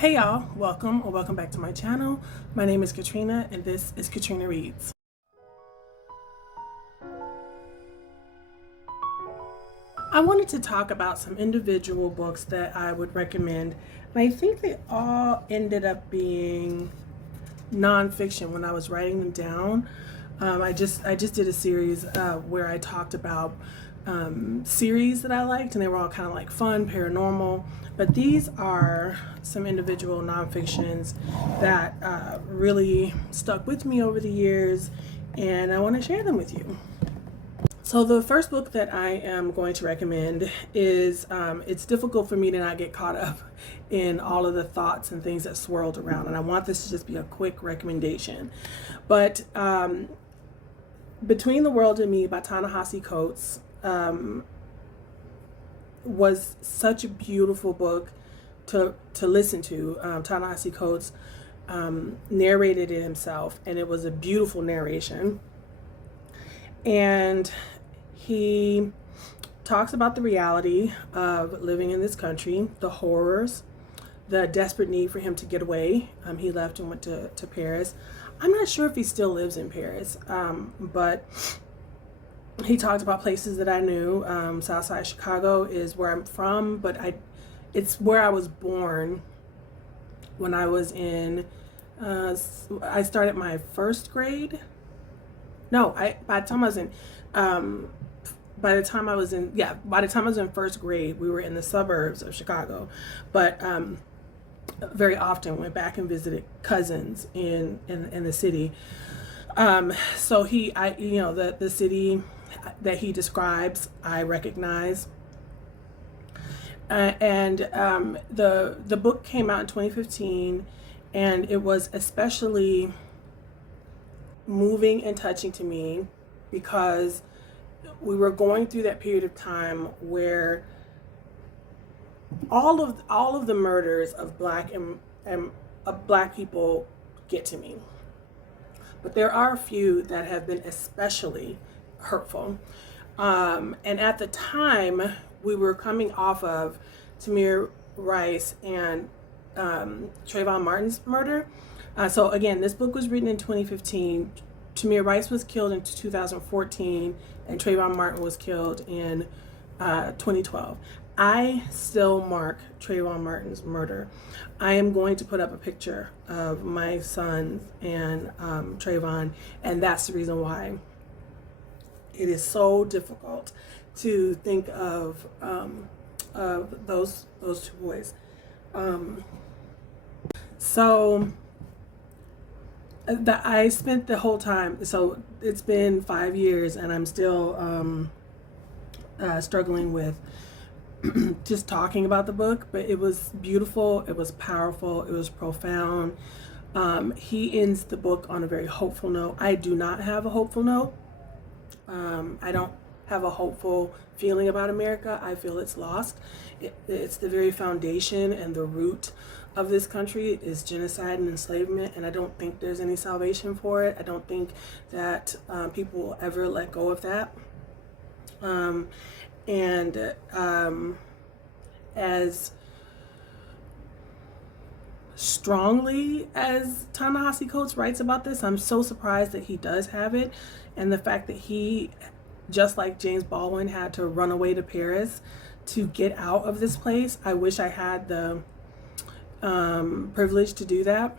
Hey y'all, welcome or welcome back to my channel. My name is Katrina and this is Katrina Reads. I wanted to talk about some individual books that I would recommend, and I think they all ended up being nonfiction when I was writing them down. I just did a series where I talked about series that I liked, and they were all kind of like fun, paranormal. But these are some individual nonfictions that really stuck with me over the years, and I want to share them with you. So the first book that I am going to recommend is, it's difficult for me to not get caught up in all of the thoughts and things that swirled around, and I want this to just be a quick recommendation. But Between the World and Me by Ta-Nehisi Coates was such a beautiful book to listen to. Ta-Nehisi Coates narrated it himself, and it was a beautiful narration. And he talks about the reality of living in this country, the horrors, the desperate need for him to get away. He left and went to Paris. I'm not sure if he still lives in Paris, but he talked about places that I knew. Southside Chicago is where I'm from, but it's where I was born when I was in, I started my first grade. No, by the time I was in, by the time I was in first grade, we were in the suburbs of Chicago, but very often went back and visited cousins in the city. So the city that he describes, I recognize. The book came out in 2015, and it was especially moving and touching to me because we were going through that period of time where all of the murders of black people get to me, but there are a few that have been especially hurtful. And at the time, we were coming off of Tamir Rice and Trayvon Martin's murder. So again, this book was written in 2015. Tamir Rice was killed in 2014, and Trayvon Martin was killed in 2012. I still mark Trayvon Martin's murder. I am going to put up a picture of my son and Trayvon, and that's the reason why it is so difficult to think of those two boys. I spent the whole time, so it's been 5 years, and I'm still struggling with just talking about the book, but it was beautiful, it was powerful, it was profound. He ends the book on a very hopeful note. I do not have a hopeful note. I don't have a hopeful feeling about America. I feel it's lost. It's the very foundation and the root of this country is genocide and enslavement, and I don't think there's any salvation for it. I don't think that people will ever let go of that. As strongly as Ta-Nehisi Coates writes about this, I'm so surprised that he does have it, and the fact that he, just like James Baldwin, had to run away to Paris to get out of this place. I wish I had the privilege to do that,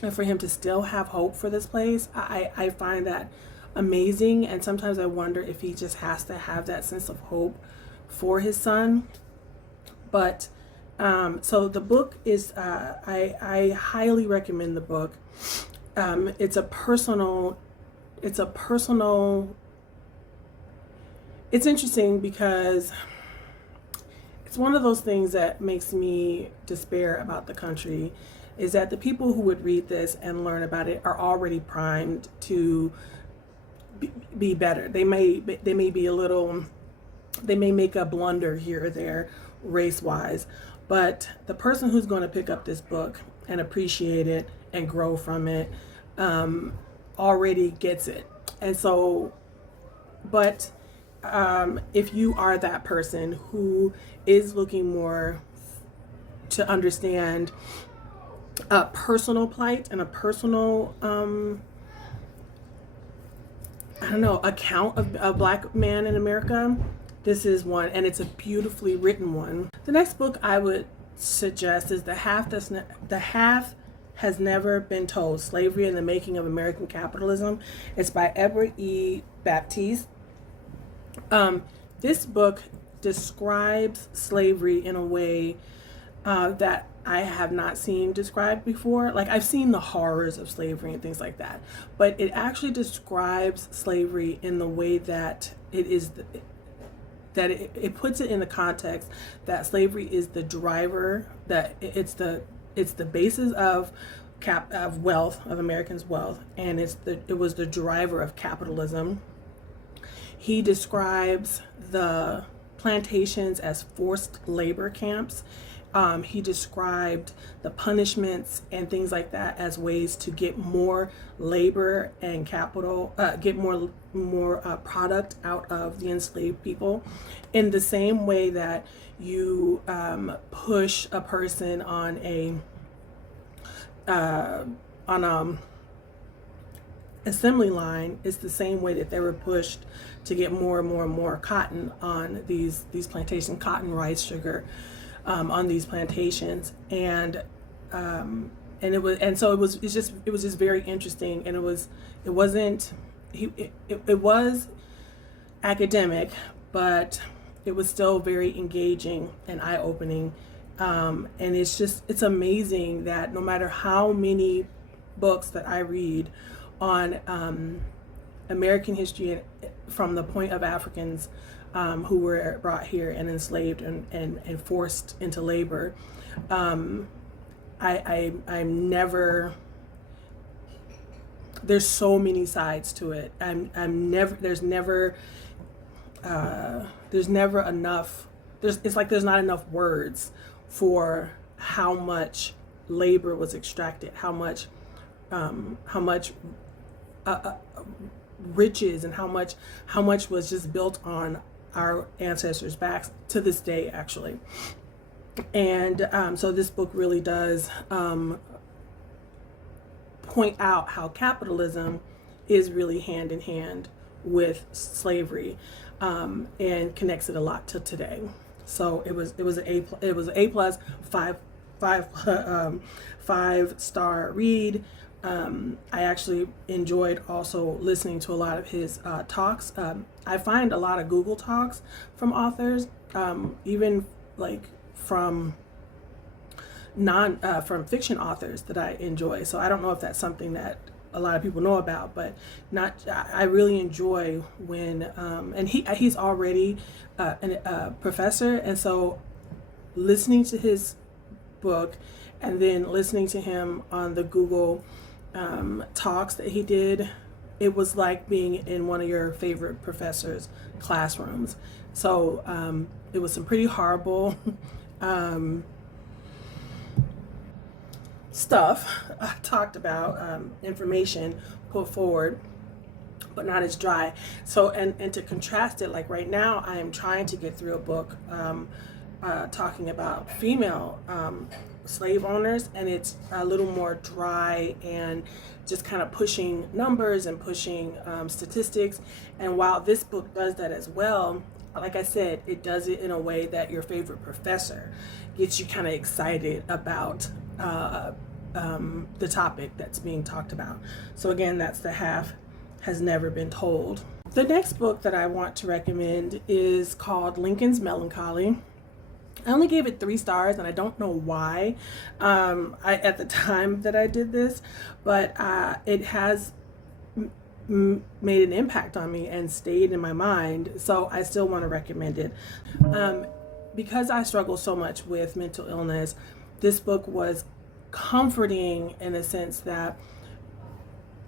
and for him to still have hope for this place. I find that amazing, and sometimes I wonder if he just has to have that sense of hope for his son. But so the book is, I highly recommend the book. It's interesting because it's one of those things that makes me despair about the country, is that the people who would read this and learn about it are already primed to be better. They may be a little, they may make a blunder here or there race-wise, but the person who's going to pick up this book and appreciate it and grow from it already gets it. And so, but if you are that person who is looking more to understand a personal plight and a personal I don't know, account of a black man in America. This is one, and it's a beautifully written one. The next book I would suggest is The Half Has Never Been Told: Slavery and the Making of American Capitalism. It's by Edward E. Baptiste. This book describes slavery in a way that I have not seen described before. Like, I've seen the horrors of slavery and things like that, but it actually describes slavery in the way that it puts it in the context that slavery is the driver, that it's the basis of wealth, of Americans' wealth, and it was the driver of capitalism. He describes the plantations as forced labor camps. He described the punishments and things like that as ways to get more labor and capital, get more product out of the enslaved people, in the same way that you push a person on a assembly line. Is the same way that they were pushed to get more and more and more cotton on these plantations, cotton, rice, sugar, on these plantations. And it was just very interesting, and it was academic, but it was still very engaging and eye-opening. And it's amazing that no matter how many books that I read on American history from the point of Africans who were brought here and enslaved and forced into labor, I'm never, there's so many sides to it. There's never enough, it's like there's not enough words for how much labor was extracted, how much riches, and how much was just built on our ancestors' backs to this day, actually. And so this book really does point out how capitalism is really hand in hand with slavery, and connects it a lot to today. So it was an A plus, 5-star read. I actually enjoyed also listening to a lot of his talks. I find a lot of Google talks from authors, even like from from fiction authors, that I enjoy. So I don't know if that's something that a lot of people know about, but I really enjoy when and he's already a professor, and so listening to his book and then listening to him on the Google talks that he did, it was like being in one of your favorite professors' classrooms. So it was some pretty horrible stuff talked about, information put forward, but not as dry. So and to contrast it, like right now I am trying to get through a book talking about female slave owners, and it's a little more dry and just kind of pushing numbers and pushing statistics. And while this book does that as well, like I said, it does it in a way that your favorite professor gets you kind of excited about the topic that's being talked about. So again, that's The Half Has Never Been Told. The next book that I want to recommend is called Lincoln's Melancholy. I only gave it 3 stars, and I don't know why at the time that I did this, but it has made an impact on me and stayed in my mind, so I still want to recommend it. Because I struggle so much with mental illness, this book was comforting in a sense that,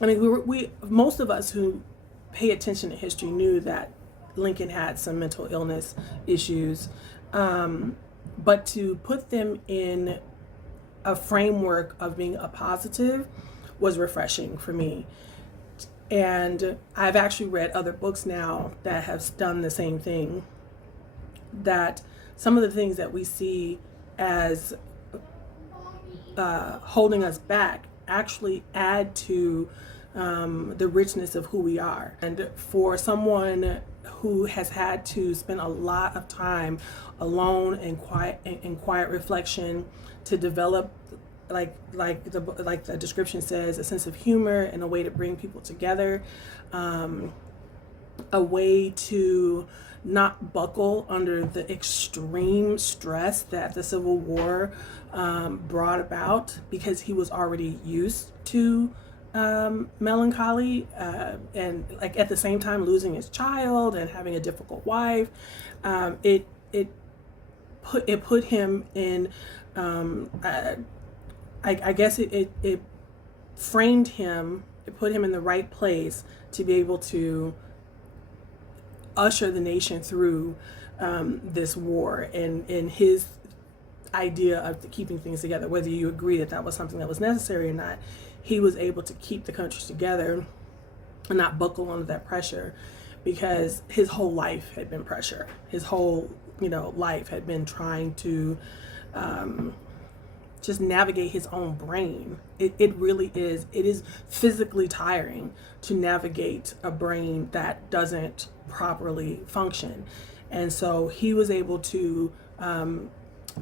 I mean, we most of us who pay attention to history knew that Lincoln had some mental illness issues, but to put them in a framework of being a positive was refreshing for me. And I've actually read other books now that have done the same thing, that some of the things that we see as holding us back actually add to the richness of who we are. And for someone who has had to spend a lot of time alone and quiet reflection to develop, like the description says, a sense of humor and a way to bring people together, a way to not buckle under the extreme stress that the Civil War brought about, because he was already used to melancholy, and like at the same time losing his child and having a difficult wife. It put him in, I guess it framed him, it put him in the right place to be able to usher the nation through this war, and his idea of keeping things together, whether you agree that that was something that was necessary or not. He was able to keep the country together and not buckle under that pressure, because his whole life had been pressure. His whole, life had been trying to just navigate his own brain. It really is. It is physically tiring to navigate a brain that doesn't properly function. And so he was able to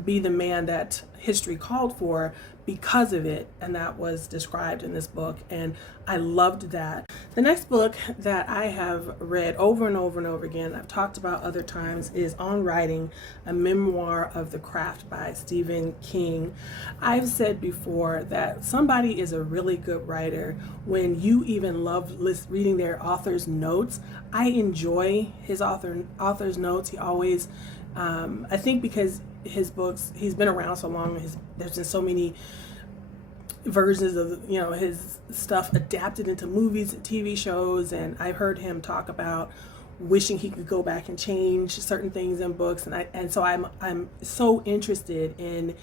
be the man that history called for because of it, and that was described in this book, and I loved that. The next book that I have read over and over and over again, I've talked about other times, is On Writing, a memoir of the craft by Stephen King. I've said before that somebody is a really good writer when you even love reading their author's notes. I enjoy his author's notes. He always, I think because his books, he's been around so long, there's been so many versions of his stuff adapted into movies and TV shows, and I've heard him talk about wishing he could go back and change certain things in books, and so I'm so interested in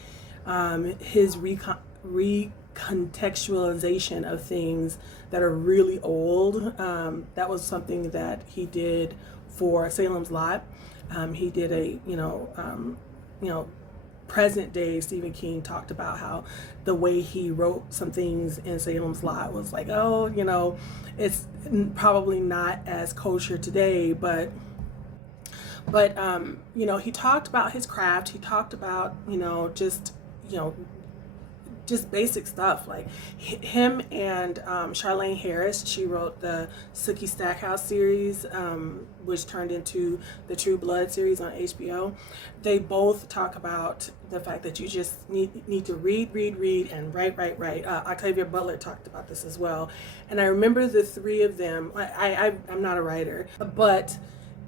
his recontextualization of things that are really old. That was something that he did for Salem's Lot. He did a present day Stephen King talked about how the way he wrote some things in Salem's Lot was like, it's probably not as kosher today, but he talked about his craft. He talked about just basic stuff, like him and Charlaine Harris. She wrote the Sookie Stackhouse series, which turned into the True Blood series on HBO. They both talk about the fact that you just need to read and write. Octavia Butler talked about this as well, and I remember the three of them. I'm not a writer, but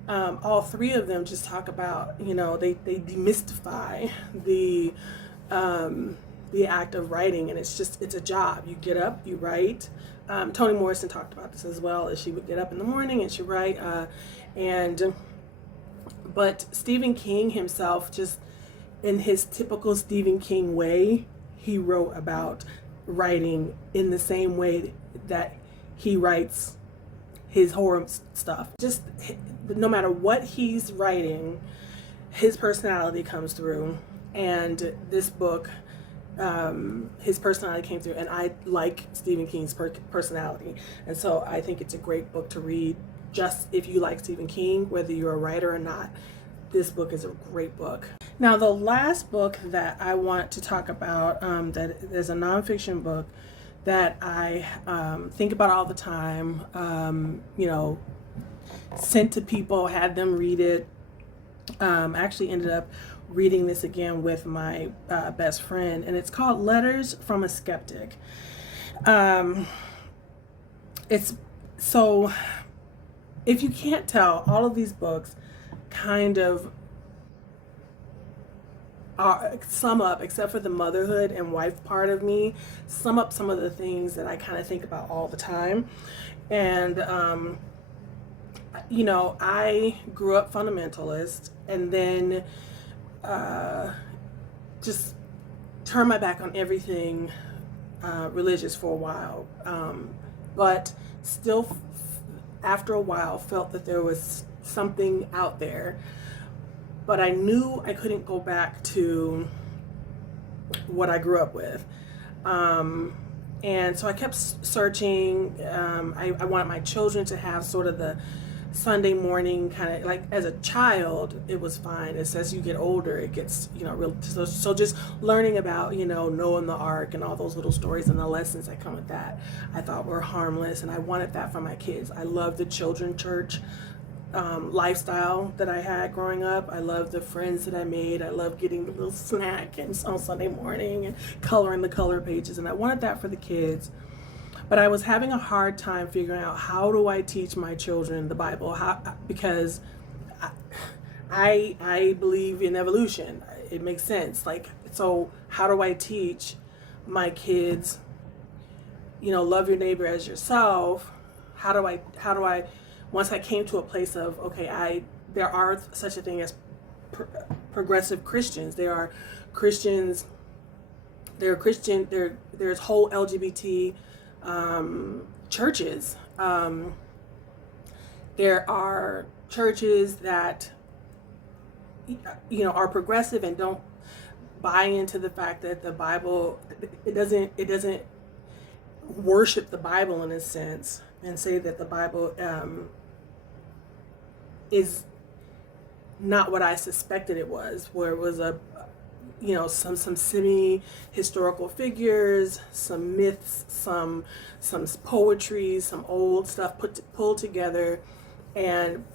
all three of them just talk about they demystify the act of writing, and it's a job. You get up, you write. Toni Morrison talked about this as well, as she would get up in the morning and she'd write. But Stephen King himself, just in his typical Stephen King way, he wrote about writing in the same way that he writes his horror stuff. Just no matter what he's writing, his personality comes through, and this book, his personality came through, and I like Stephen King's personality, and so I think it's a great book to read. Just if you like Stephen King, whether you're a writer or not, this book is a great book. Now, the last book that I want to talk about, that there's a nonfiction book that I think about all the time, sent to people, had them read it. Actually ended up reading this again with my best friend, and it's called Letters from a Skeptic. It's so, if you can't tell, all of these books kind of sum up, except for the motherhood and wife part of me, sum up some of the things that I kind of think about all the time. And I grew up fundamentalist, and then just turned my back on everything religious for a while, but still after a while felt that there was something out there, but I knew I couldn't go back to what I grew up with. And so I kept searching. I wanted my children to have sort of the Sunday morning kind of, like, as a child, it was fine. It's as you get older, it gets, real. So just learning about, Noah and the ark and all those little stories and the lessons that come with that, I thought were harmless. And I wanted that for my kids. I love the children church lifestyle that I had growing up. I love the friends that I made. I love getting the little snack and on Sunday morning and coloring the color pages. And I wanted that for the kids. But I was having a hard time figuring out, how do I teach my children the Bible? Because I believe in evolution. It makes sense. Like, so how do I teach my kids, love your neighbor as yourself? How do I once I came to a place of, okay, there are such a thing as progressive Christians. There are Christians. There's whole LGBT churches. There are churches that are progressive and don't buy into the fact that the Bible, it doesn't worship the Bible in a sense, and say that the Bible is not what I suspected it was, where it was some semi-historical figures, some myths, some poetry, some old stuff pulled together, and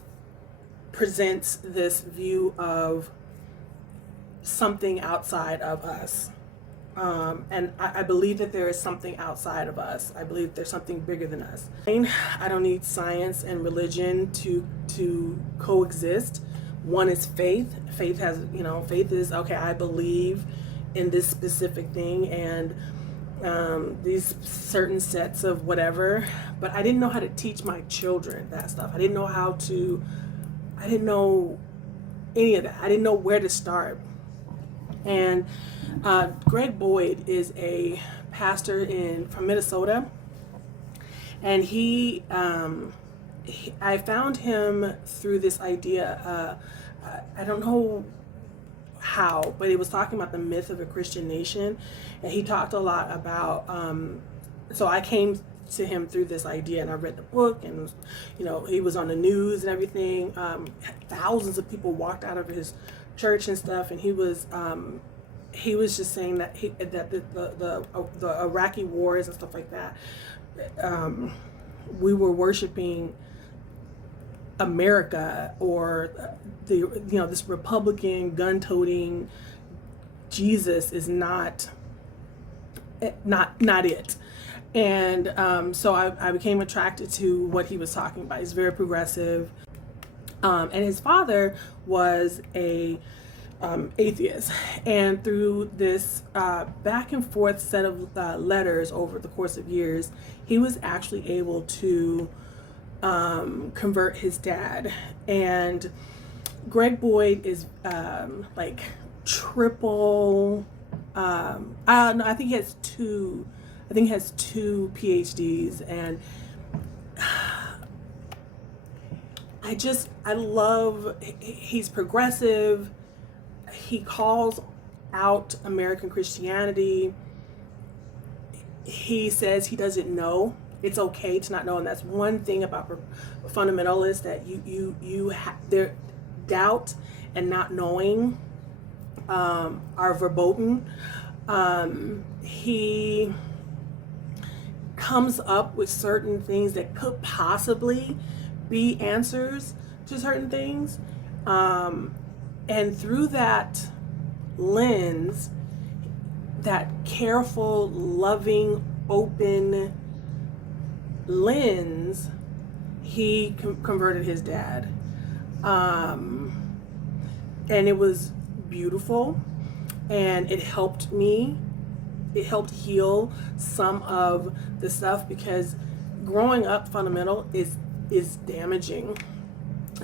presents this view of something outside of us. And I believe that there is something outside of us. I believe there's something bigger than us. I don't need science and religion to coexist. One is faith. Faith is, okay, I believe in this specific thing and these certain sets of whatever. But I didn't know how to teach my children that stuff. I didn't know any of that. I didn't know where to start. And Greg Boyd is a pastor from Minnesota, and I found him through this idea. I don't know how, but he was talking about the myth of a Christian nation, and he talked a lot about. So I came to him through this idea, and I read the book, and he was on the news and everything. Thousands of people walked out of his church and stuff, and he was just saying that the Iraqi wars and stuff like that, we were worshiping America, or this Republican gun-toting Jesus is not it. And so I became attracted to what he was talking about. He's very progressive, and his father was a atheist, and through this back and forth set of letters over the course of years, he was actually able to convert his dad. And Greg Boyd is like triple. I think he has two. I think he has 2 PhDs, and I love. He's progressive. He calls out American Christianity. He says he doesn't know. It's okay to not know, and that's one thing about fundamentalists, that you their doubt and not knowing are verboten. He comes up with certain things that could possibly be answers to certain things. And through that lens, that careful, loving, open lens, he converted his dad. And it was beautiful, and it helped me. It helped heal some of the stuff, because growing up fundamental is damaging.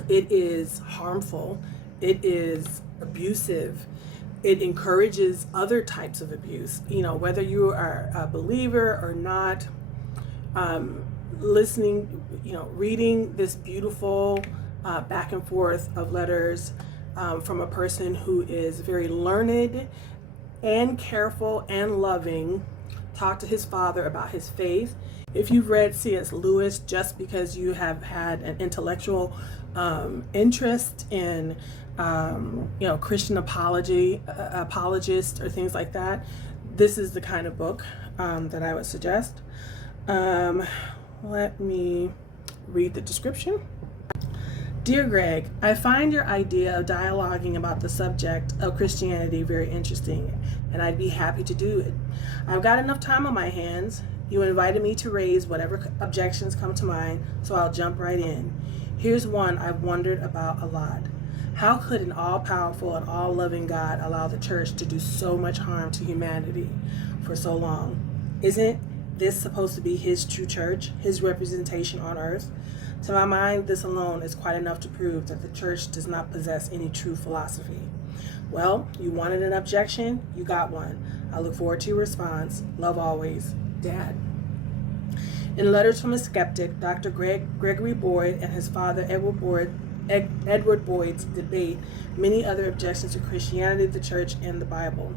It is harmful. It is abusive. It encourages other types of abuse. Whether you are a believer or not, listening, reading this beautiful back and forth of letters from a person who is very learned and careful and loving talk to his father about his faith. If you've read C.S. Lewis, just because you have had an intellectual interest in Christian apologist or things like that, this is the kind of book that I would suggest. Let me read the description. Dear Greg, I find your idea of dialoguing about the subject of Christianity very interesting, and I'd be happy to do it. I've got enough time on my hands. You invited me to raise whatever objections come to mind, so I'll jump right in. Here's one I've wondered about a lot. How could an all-powerful and all-loving God allow the church to do so much harm to humanity for so long? Isn't this supposed to be his true church, his representation on earth? To my mind, this alone is quite enough to prove that the church does not possess any true philosophy. Well, you wanted an objection, you got one. I look forward to your response. Love always, Dad. In Letters from a Skeptic, Dr. Gregory Boyd and his father Edward Boyd's debate many other objections to Christianity, the church, and the Bible.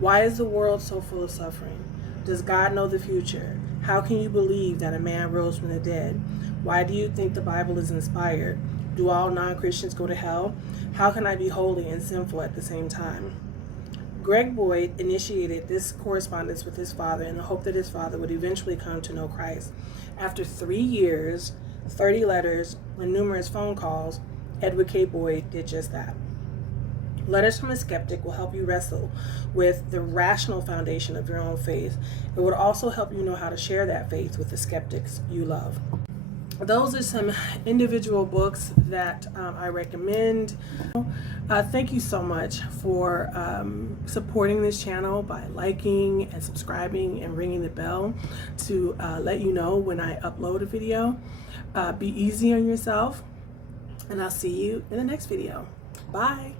Why is the world so full of suffering? Does God know the future? How can you believe that a man rose from the dead? Why do you think the Bible is inspired? Do all non-Christians go to hell? How can I be holy and sinful at the same time? Greg Boyd initiated this correspondence with his father in the hope that his father would eventually come to know Christ. After 3 years, 30 letters, and numerous phone calls, Edward K. Boyd did just that. Letters from a Skeptic will help you wrestle with the rational foundation of your own faith. It would also help you know how to share that faith with the skeptics you love. Those are some individual books that I recommend. Thank you so much for supporting this channel by liking and subscribing and ringing the bell to let you know when I upload a video. Be easy on yourself, and I'll see you in the next video. Bye.